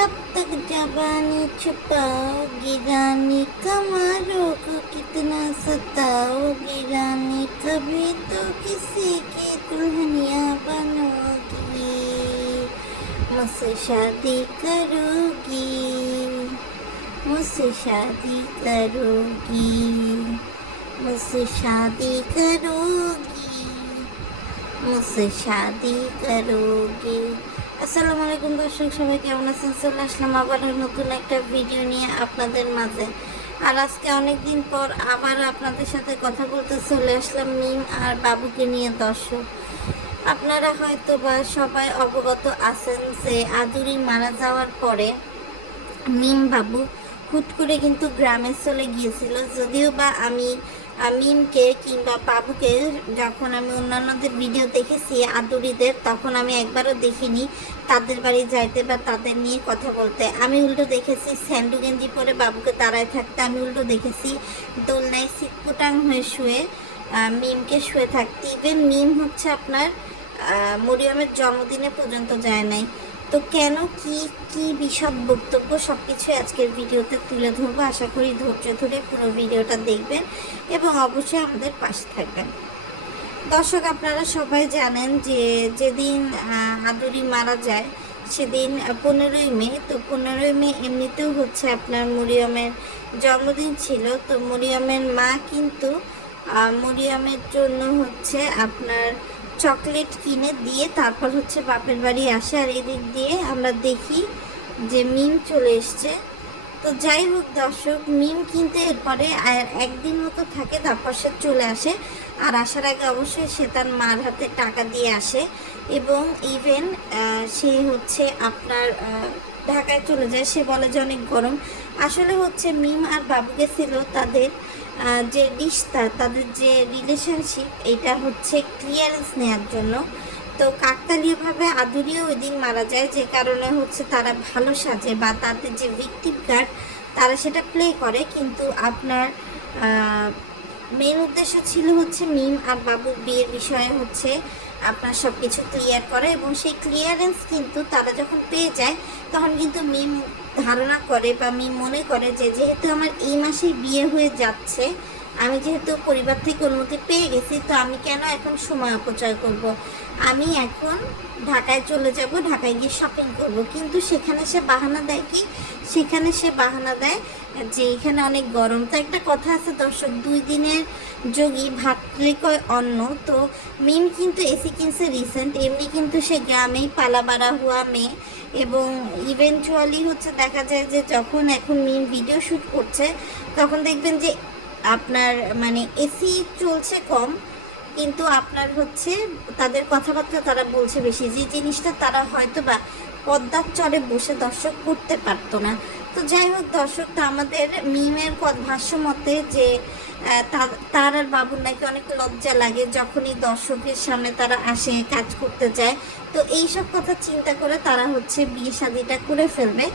कब तक जबानी छुपाओगी रानी को कितना सताओगी रानी, कभी तो किसी की दुल्हनिया बनोगी, मुझसे शादी करोगी, मुझसे शादी करोगी, मुझसे शादी करोगी, मुझसे शादी करोगी। আসসালামু আলাইকুম দর্শক, সবাই কেমন আছেন? চলে আসলাম আবার নতুন একটা ভিডিও নিয়ে আপনাদের মাঝে। আর আজকে অনেকদিন পর আবার আপনাদের সাথে কথা বলতে চলে আসলাম মিম আর বাবুকে নিয়ে দর্শক। আপনারা হয়তো বা সবাই অবগত আছেন যে আদুরি মারা যাওয়ার পরে মিম বাবু হুট করে কিন্তু গ্রামে চলে গিয়েছিল। যদিও বা আমি মিমকে কিংবা বাবুকে যখন আমি অন্যান্যদের ভিডিও দেখেছি, আদুরিদের, তখন আমি একবারও দেখিনি তাদের বাড়ি যাইতে বা তাদের নিয়ে কথা বলতে। আমি উল্টো দেখেছি, স্যান্ডু গেঞ্জি পরে বাবুকে দাঁড়ায় থাকতে আমি উল্টো দেখেছি। দোলনায় সিটপুটাং হয়ে শুয়ে মিমকে শুয়ে থাকতে। ইভেন মিম হচ্ছে আপনার মরিয়মের জন্মদিনে পর্যন্ত যায় নাই। তো কেন কি কি বিশদ বক্তব্য সব কিছু আজকের ভিডিওতে তুলে ধরবো? আশা করি ধৈর্য ধরে পুরো ভিডিওটা দেখবেন এবং অবশ্যই আমাদের পাশে থাকবেন। দর্শক, আপনারা সবাই জানেন যে যেদিন আদুরি মারা যায়, সেদিন পনেরোই মে। তো পনেরোই মে এমনিতেও হচ্ছে আপনার মরিয়মের জন্মদিন ছিল। তো মরিয়মের মা কিন্তু মরিয়মের জন্য হচ্ছে আপনার চকলেট কিনে দিয়ে তারপর হচ্ছে বাপের বাড়ি আসে আর এদিক দিয়ে আমরা দেখি যে মিম চলে এসছে। তো যাই হোক দর্শক, মিম কিন্তু এরপরে আর একদিন মতো থাকে, তারপর সে চলে আসে। আর আসার আগে অবশ্যই সে তার মার হাতে টাকা দিয়ে আসে এবং ইভেন সে হচ্ছে আপনার ঢাকায় চলে যায়। সে বলে যে অনেক গরম। আসলে হচ্ছে মিম আর বাবু গেছিল তাদের যে রিশতা তাদের যে রিলেশনশিপ এটা হচ্ছে ক্লিয়ারেন্স নেওয়ার জন্য। তো কাকতালীয়ভাবে আদুরিও ওই দিন মারা যায়, যে কারণে হচ্ছে তারা ভালো সাজে বা তাদের যে ভিক্টিম কার্ড তারা সেটা প্লে করে। কিন্তু আপনার মেন উদ্দেশ্য ছিল হচ্ছে মিম আর বাবুর বিয়ের বিষয়ে হচ্ছে আপনার সব কিছু ক্লিয়ার করে। এবং সেই ক্লিয়ারেন্স কিন্তু তারা যখন পেয়ে যায়, তখন কিন্তু মিম ধারণা করে বা আমি মনে করে যে যেহেতু আমার এই মাসেই বিয়ে হয়ে যাচ্ছে, আমি যেহেতু পরিবার থেকে অনুমতি পেয়ে গেছি, তো আমি কেন এখন সময় অপচয় করব। আমি এখন ঢাকায় চলে যাব, ঢাকায় গিয়ে শপিং করব। কিন্তু সেখানে সে বাহানা দেয় কি? সেখানে সে বাহানা দেয় যে এখানে অনেক গরম। তো একটা কথা আছে দর্শক, দুই দিনের যোগী ভাতৃ কয় অন্ন? তো মিম কিন্তু এসি কিনছে রিসেন্ট এমনি কিন্তু সে গ্রামেই পালা বাড়া হুয়া মেয়ে। এবং ইভেনচুয়ালি হচ্ছে দেখা যায় যে যখন এখন মিম ভিডিও শ্যুট করছে, তখন দেখবেন যে আপনার মানে এসি চলছে কম, কিন্তু আপনার হচ্ছে তাদের কথাবার্তা তারা বলছে বেশি। যে জিনিসটা তারা হয়তো বা পদ্মার চরে বসে দর্শক করতে পারতো না। তো যাই হোক দর্শক, তো আমাদের মিমের ভাষ্য মতে যে তার আর বাবুর নাকি অনেক লজ্জা লাগে যখনই দর্শকের সামনে তারা আসে, কাজ করতে যায়। তো এই সব কথা চিন্তা করে তারা হচ্ছে বিয়ে শাদিটা করে ফেলবে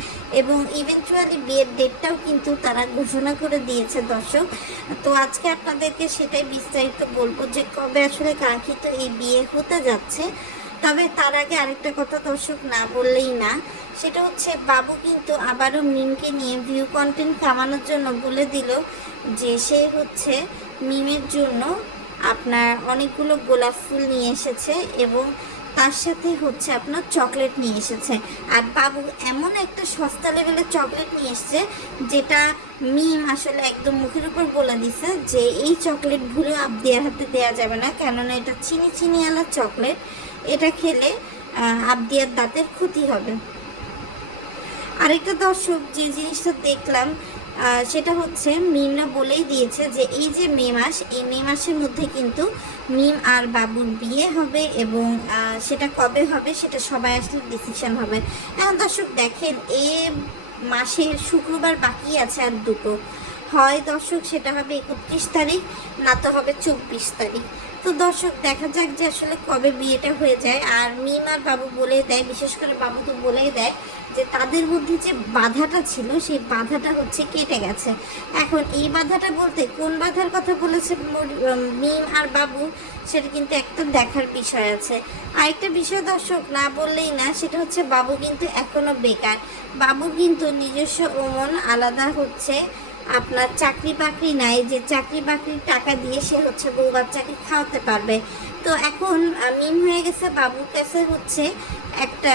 এবং ইভেনচুয়ালি বিয়ের ডেটটাও কিন্তু তারা ঘোষণা করে দিয়েছে দর্শক। তো আজকে আপনাদেরকে সেটাই বিস্তারিত বলব যে, কবে আসলে কাঙ্ক্ষিত এই বিয়ে হতে যাচ্ছে। তবে তার আগে আরেকটা কথা দর্শক না বললেই না সেটা হচ্ছে বাবু কিন্তু আবারও মিমকে নিয়ে ভিউ কন্টেন্ট থামানোর জন্য বলে দিল যে সে হচ্ছে মিমের জন্য আপনার অনেকগুলো গোলাপ ফুল নিয়ে এসেছে এবং তার সাথে হচ্ছে আপনার চকলেট নিয়ে এসেছে। আর বাবু এমন একটা সস্তা লেভেলের চকলেট নিয়ে এসেছে যেটা মিম আসলে একদম মুখের উপর বলে দিছে যে এই চকলেট ভুলে আবদিয়ার হাতে দেওয়া যাবে না, কেননা এটা চিনি চিনিওয়ালা চকলেট এটা খেলে আবদিয়ার দাঁতের ক্ষতি হবে। আরেকটা দর্শক যে জিনিসটা দেখলাম সেটা হচ্ছে মিমরা বলেই দিয়েছে যে এই যে মে মাস, এই মে মাসের মধ্যে কিন্তু মিম আর বাবুর বিয়ে হবে এবং সেটা কবে হবে সেটা সবাই আসলে ডিসিশন হবে। এখন দর্শক দেখেন, এ মাসের শুক্রবার বাকি আছে আর দুটো। হয় দর্শক সেটা হবে একত্রিশ তারিখ, না তো হবে চব্বিশ তারিখ। তো দর্শক, দেখা যাক যে আসলে কবে বিয়েটা হয়ে যায়। আর মিম আর বাবু বলে দেয়, বিশেষ করে বাবু তো বলেই দেয় যে তাদের মধ্যে যে বাধাটা ছিল, সেই বাধাটা হচ্ছে কেটে গেছে। এখন এই বাধাটা বলতে কোন বাধার কথা বলেছে মিম আর বাবু, সেটা কিন্তু একটা দেখার বিষয় আছে। আরেকটা বিষয় দর্শক, না বললেই না, সেটা হচ্ছে বাবু কিন্তু এখনও বেকার। বাবু কিন্তু নিজস্ব ওমন আলাদা হচ্ছে। আপনার চাকরি বাকরি নাই, যে চাকরি বাকরির টাকা দিয়ে সে হচ্ছে বউ বাচ্চাকে খাওয়াতে পারবে। তো এখন মিম হয়ে গেছে, বাবুর কাছে হচ্ছে একটা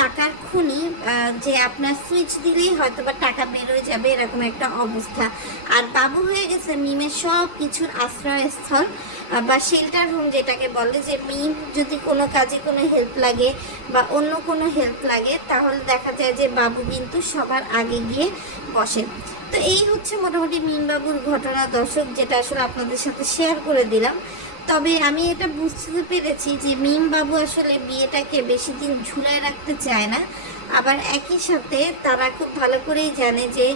টাকার খুনি যে আপনার সুইচ দিলেই হয়তো বা টাকা বেরোয় যাবে, এরকম একটা অবস্থা। আর বাবু হয়ে গেছে মিমের সব কিছুর আশ্রয়স্থল বা শেল্টার হোম যেটাকে বলে, যে মিম যদি কোনো কাজে কোনো হেল্প লাগে বা অন্য কোনো হেল্প লাগে, তাহলে দেখা যায় যে বাবু কিন্তু সবার আগে গিয়ে বসে। তো এই হচ্ছে মোটামুটি মিমবাবুর ঘটনা, দর্শক, যেটা আসলে আপনাদের সাথে শেয়ার করে দিলাম। তবে আমি এটা বুঝতে পেরেছি যে মিম বাবু আসলে বিয়েটাকে বেশি দিন ঝুলায় রাখতে চায় না। আবার একই সাথে তারা খুব ভালো করেই জানে যে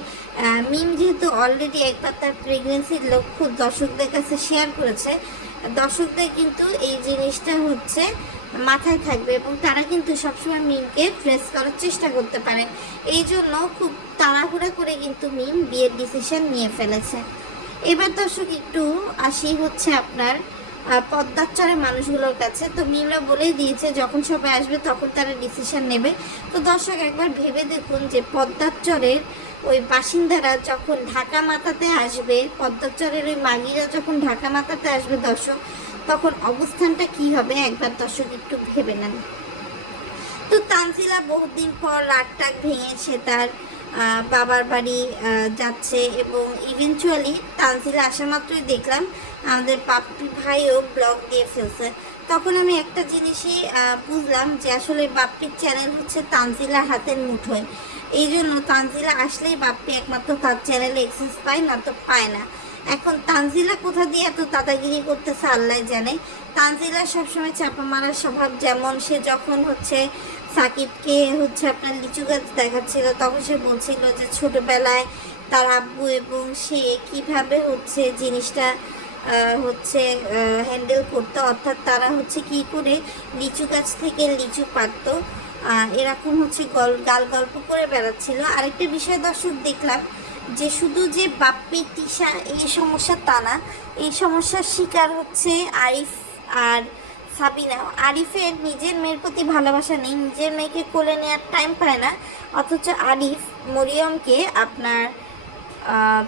মিম যেহেতু অলরেডি একবার তার প্রেগনেন্সির লক্ষ্য দর্শকদের কাছে শেয়ার করেছে, দর্শকদের কিন্তু এই জিনিসটা হচ্ছে মাথায় থাকবে এবং তারা কিন্তু সবসময় মিমকে ফ্রেস করার চেষ্টা করতে পারে। এই জন্য খুব তাড়াহুড়া করে কিন্তু মিম বিয়ের ডিসিশন নিয়ে ফেলেছে। এবার দর্শক একটু আসি হচ্ছে আপনার পদ্মার মানুষগুলোর কাছে। তো মিমরা বলেই দিয়েছে, যখন সবাই আসবে তখন তারা ডিসিশন নেবে। তো দর্শক, একবার ভেবে দেখুন যে পদ্মার চরের ওই বাসিন্দারা যখন ঢাকা মাতাতে আসবে পদ্মার চরের ওই মাগিরা যখন ঢাকা মাতাতে আসবে দর্শক, তখন অবস্থানটা কি হবে? একবার দর্শক একটু ভেবে নেন। তো তানজিলা বহুদিন পর রাগ টাগ ভেঙে তার বাবার বাড়ি যাচ্ছে এবং ইভেনচুয়ালি তানজিলা আসা মাত্রই দেখলাম আমাদের পাপি ভাইও ব্লগ দিয়ে ফেলছে। তখন আমি একটা জিনিসই বুঝলাম যে আসলে বাপ্পির চ্যানেল হচ্ছে তানজিলার হাতের মুঠোয়। এই জন্য তানজিলা আসলেই বাপ্পি একমাত্র তার চ্যানেলে এক্সেস পায় না তো পায় না। এখন তানজিলা কোথা দিয়ে এত দাদাগিরি করতেছে, আল্লাহ জানে। তানজিলা সবসময় চাপা মারার স্বভাব যেমন, সে যখন হচ্ছে সাকিবকে হচ্ছে আপনার লিচু গাছ দেখাচ্ছিল, তখন সে বলছিল যে ছোটবেলায় তার আব্বু এবং সে কীভাবে হচ্ছে জিনিসটা হচ্ছে হ্যান্ডেল করতো, অর্থাৎ তারা হচ্ছে কি করে লিচু গাছ থেকে লিচু পারতো এরকম হচ্ছে গল, গাল গল্প করে বেড়াচ্ছিল। আরেকটা বিষয় দর্শক দেখলাম যে শুধু যে বাপ্পি, তিশা, এই সমস্যা তা না, এই সমস্যার শিকার হচ্ছে আরিফ আর সাবিনা। আরিফের নিজের মেয়ের প্রতি ভালোবাসা নেই, নিজের মেয়েকে কোলে নেওয়ার টাইম পায় না, অথচ আরিফ মরিয়মকে আপনার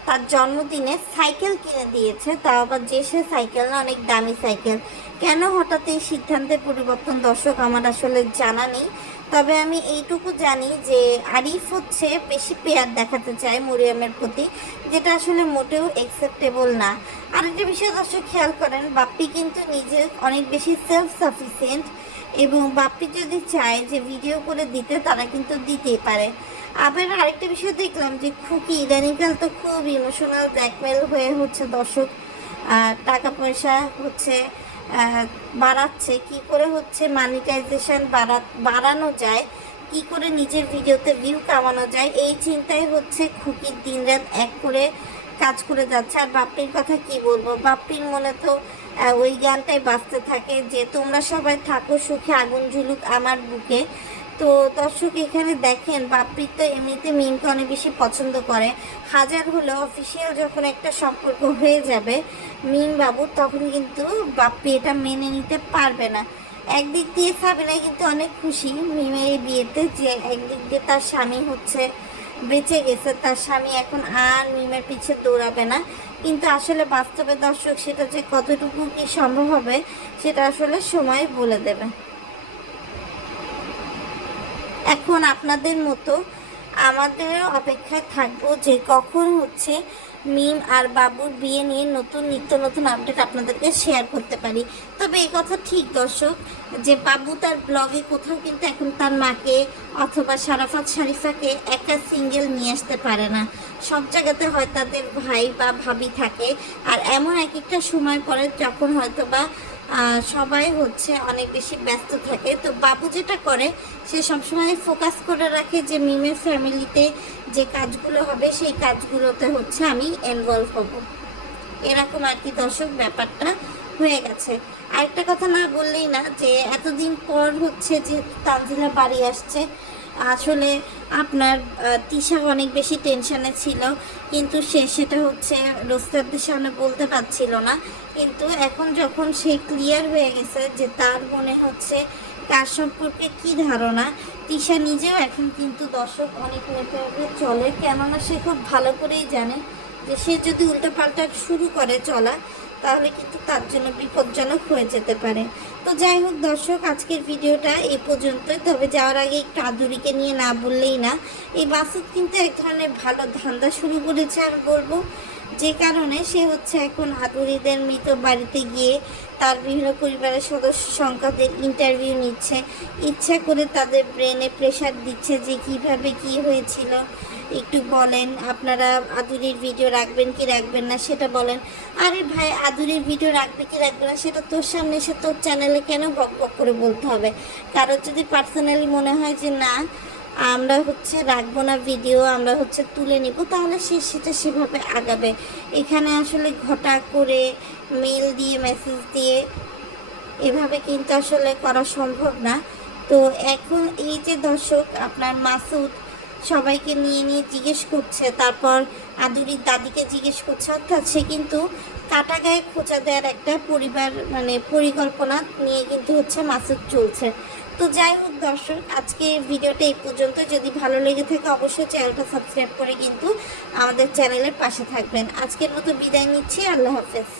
তার জন্মদিনে সাইকেল কিনে দিয়েছে, তাও আবার যে সে সাইকেল না, অনেক দামি সাইকেল। কেন হঠাৎ এই সিদ্ধান্তের পরিবর্তন? দর্শক, আমার আসলে জানা নেই। তবে আমি এইটুকু জানি যে আরিফ হচ্ছে বেশি পেয়ার দেখাতে চায় মরিয়মের প্রতি যেটা আসলে মোটেও অ্যাকসেপ্টেবল না। আরেকটা বিষয় দর্শক খেয়াল করেন বাপ্পি কিন্তু নিজে অনেক বেশি সেলফ সাফিসিয়েন্ট এবং বাপ্পি যদি চায় যে ভিডিও করে দিতে তারা কিন্তু দিতেই পারে। আবার আরেকটা বিষয় দেখলাম যে খুকি ইদানিকাল তো খুব ইমোশনাল ব্ল্যাকমেল হয়ে হচ্ছে দর্শক। আহ, টাকা পয়সা হচ্ছে বাড়াচ্ছে, কি করে হচ্ছে মানিটাইজেশন বাড়া, বাড়ানো যায়, কি করে নিজের ভিডিওতে ভিউ কামানো যায়, এই চিন্তায় হচ্ছে খুকির দিনরাত এক করে কাজ করে যাচ্ছে। আর বাপ্পির কথা কি বলব? বাপ্পির মনে তো ওই গানটাই বাঁচতে থাকে যে তোমরা সবাই থাকো, সুখে আগুন ঝুলুক আমার বুকে। তো দর্শক এখানে দেখেন, বাপ্পি তো এমনিতে মিমকে অনেক বেশি পছন্দ করে। হাজার হলেও অফিসিয়াল যখন একটা সম্পর্ক হয়ে যাবে মিম বাবু তখন কিন্তু বাপ্পি এটা মেনে নিতে পারবে না। একদিক দিয়ে সাবিনা কিন্তু অনেক খুশি, মিমের এই বিয়েতে যে একদিক দিয়ে তার স্বামী হচ্ছে, বেঁচে গেছে, তার স্বামী এখন আর মিমের পিছে দৌড়াবে না। কিন্তু আসলে বাস্তবে দর্শক সেটা যে কতটুকু কি সম্ভব হবে, সেটা আসলে সময় বলে দেবে। এখন আপনাদের মতো আমাদেরও অপেক্ষায় থাকব যে কখন হচ্ছে মিম আর বাবুর বিয়ে নিয়ে নতুন নিত্য নতুন আপডেট আপনাদেরকে শেয়ার করতে পারি। তবে এই কথা ঠিক, দর্শক, যে বাবু তার ব্লগে কোথাও কিন্তু এখন তার মাকে অথবা সারাফাত শারিফাকে একা সিঙ্গেল নিয়ে আসতে পারে না। সব জায়গাতে হয় তাদের ভাই বা ভাবি থাকে। আর এমন এক একটা সময় পরে যখন হয়তো বা সবাই হচ্ছে অনেক বেশি ব্যস্ত থাকে। তো বাবু যেটা করে, সে সবসময় ফোকাস করে রাখে যে মিমের ফ্যামিলিতে যে কাজগুলো হবে, সেই কাজগুলোতে হচ্ছে আমি ইনভলভ হব। এরকম আর কি দর্শক ব্যাপারটা হয়ে গেছে। আরেকটা কথা না বললেই না যে, এতদিন পর হচ্ছে যে তানজিলা বাড়ি আসছে আসলে আপনার তিশা অনেক বেশি টেনশানে ছিল, কিন্তু সে সেটা হচ্ছে রোস্তারদের সামনে বলতে পারছিল না। কিন্তু এখন যখন সে ক্লিয়ার হয়ে গেছে যে তার মনে হচ্ছে কার সম্পর্কে কি ধারণা, তিশা নিজেও এখন কিন্তু দর্শক অনেক মেপে চলে, কেননা সে খুব ভালো করেই জানে যে সে যদি উল্টোপাল্টা শুরু করে চলা, তাহলে কিন্তু তার জন্য বিপজ্জনক হয়ে যেতে পারে। তো যাই হোক দর্শক, আজকের ভিডিওটা এই পর্যন্তই। তবে যাওয়ার আগে একটু আদুরিকে নিয়ে না বললেই না। এই বাসুদ কিন্তু এক ধরনের ভালো ধান্দা শুরু করেছে আমি বলব। যে কারণে সে হচ্ছে এখন আদুরিদের মৃত বাড়িতে গিয়ে তার বিভিন্ন পরিবারের সদস্য সংখ্যাদের ইন্টারভিউ নিচ্ছে। ইচ্ছা করে তাদের ব্রেনে প্রেশার দিচ্ছে যে কীভাবে কি হয়েছিল। একটু বলেন, আপনারা আদুরির ভিডিও রাখবেন কি রাখবেন না সেটা বলেন। আরে ভাই, আদুরির ভিডিও রাখবে কি রাখবে না সেটা তোর সামনে এসে তোর চ্যানেলে কেন বক বক করে বলতে হবে? কারোর যদি পার্সোনালি মনে হয় যে না, আমরা হচ্ছে রাখব না ভিডিও আমরা হচ্ছে তুলে নিব, তাহলে সে সেটা সেভাবে আগাবে। এখানে আসলে ঘটা করে মেল দিয়ে মেসেজ দিয়ে এভাবে কিন্তু আসলে করা সম্ভব না। তো এখন এই যে দর্শক, আপনার মাসুদ সবাইকে নিয়ে নিয়ে জিজ্ঞেস করছে। তারপর আদুরির দাদিকে জিজ্ঞেস করছে। অর্থাৎ সে কিন্তু কাটা গায়ে খোঁচা দেওয়ার একটা পরিবার মানে পরিকল্পনা নিয়ে কিন্তু হচ্ছে মাসুদ চলছে। তো যাই হোক দর্শক, আজকে ভিডিওটা এই পর্যন্ত। যদি ভালো লেগে থাকে অবশ্যই চ্যানেলটা সাবস্ক্রাইব করে কিন্তু আমাদের চ্যানেলের পাশে থাকবেন। আজকের মতো বিদায় নিচ্ছি। আল্লাহ হাফেজ।